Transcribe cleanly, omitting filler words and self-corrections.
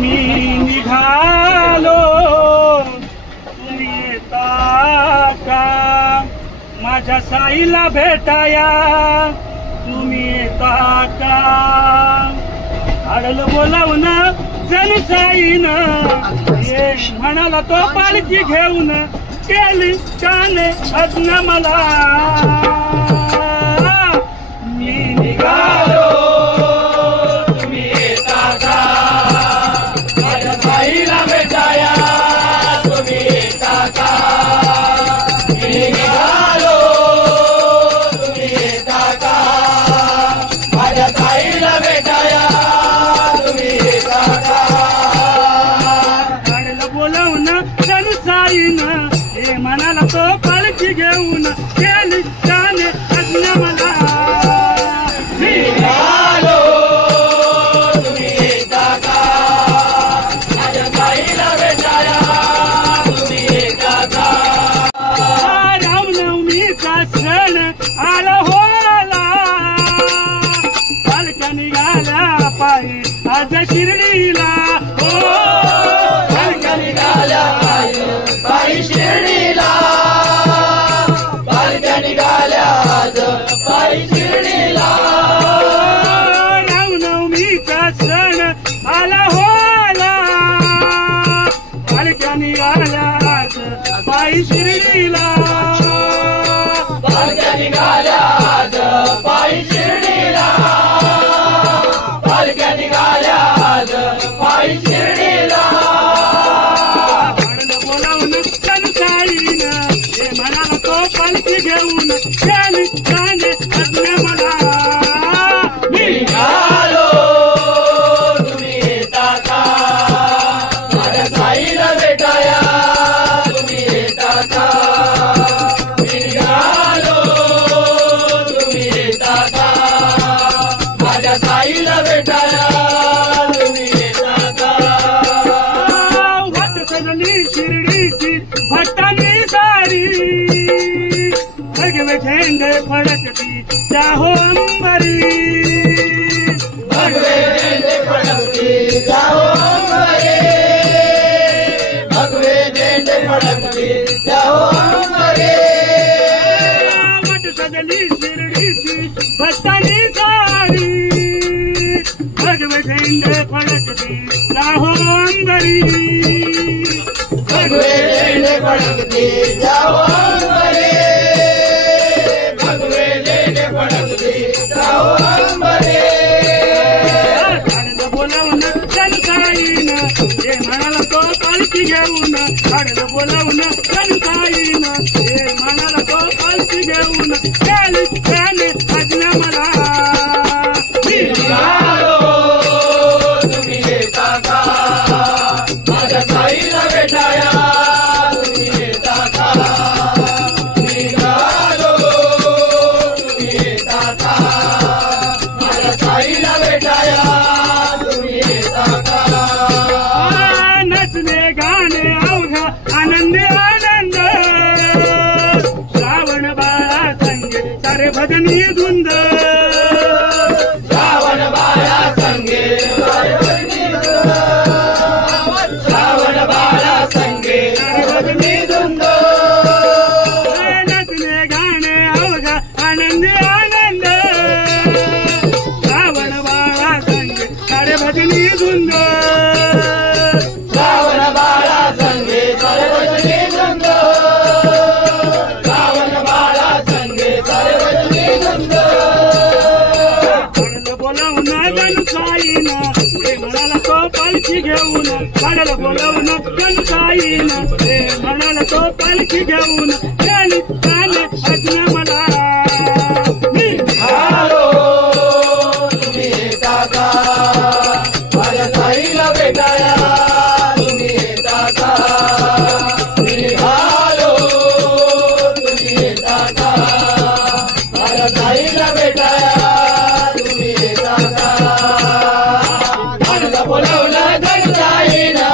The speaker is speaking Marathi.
मी निघालो तुम्ही येता का माझ्या साईला भेटाया तुम्ही येता का आडल बोलावून जणू साईनं ये म्हणाला तो पालखी घेऊन केली काने अज्ञा मला मी निघालो तुम्ही येता का माझ्या साईला भेटाया तुम्ही येता का मी निघालो तुम्ही येता का माझ्या साईला भेटाया तुम्ही येता का आडलं बोलावून जणू साईनं हे म्हणाला तो पालखी घेऊन केली काने अज्ञा मला आज शिर्डीला हो पालख्या निघाल्या पायी शिर्डीला पालख्या निघाल्या आज पायी शिर्डीला रामनवमीचा सण आला होला पालख्या निघाल्या आज पायी शिर्डीला पालख्या निघाल्या आज पायी शिर्डीला पालख्या निघाल्या आज पायी शिर्डीला बोलावून साईनं हे म्हणाला तो पालखी घेऊन केली काने अज्ञा मला मी निघालो तुम्ही येता का माझ्या साईला भेटाया तुम्ही येता का मी निघालो तुम्ही येता का माझ्या साईला भेटाया शिर्डीची भट्टानी दारी भगवे झेंडे फडकती त्या हो अंबरी भगवे झेंडे फडकती त्या हो अंबरी भगवे झेंडे फडकती त्या हो अंबरी वट सजली शिर्डीची भट्टानी दारी भगवे झेंडे फडकती त्या हो अंबरी भगवे झेंडे फडकती जाओ अंबरे भगवे झेंडे फडकती जाओ अंबरे आडलं बोलावून जणू साईनं हे म्हणाला तो पालखी घेऊन आडलं बोलावून जणू साईनं हे म्हणाला तो पालखी घेऊन केली काने अज्ञा मला मी निघालो तुम्ही येता का माझ्या साईला भेटाया तुम्ही येता का मी निघालो तुम्ही येता का माझ्या साईला भेटाया तुम्ही येता का नचणे गाणे अवघा आनंदी आनंद श्रावण बाळा संगे सारे भजनी धुंद श्रावण बाळा संगे श्रावण बाळा संगे भजनी धुंद नचणे गाणे अवघा आनंदी आनंद श्रावण बाळा संगे सारे भजनी धुंद श्रावण बाळा संगे सारे भजनी धुंद श्रावण बाळा संगे सारे भजनी धुंद बोलावून जणू साईनं हे म्हणाला तो पालखी घेऊन आडलं बोलावून जणू साईनं हे म्हणाला तो पालखी घेऊन केली काने अज्ञा मला मी निघालो तुम्ही येता का माझ्या साईला भेटाया तुम्ही येता का मी निघालो तुम्ही येता का माझ्या साईला भेटाया तुम्ही येता का आडलं बोलावलं जणू साईनं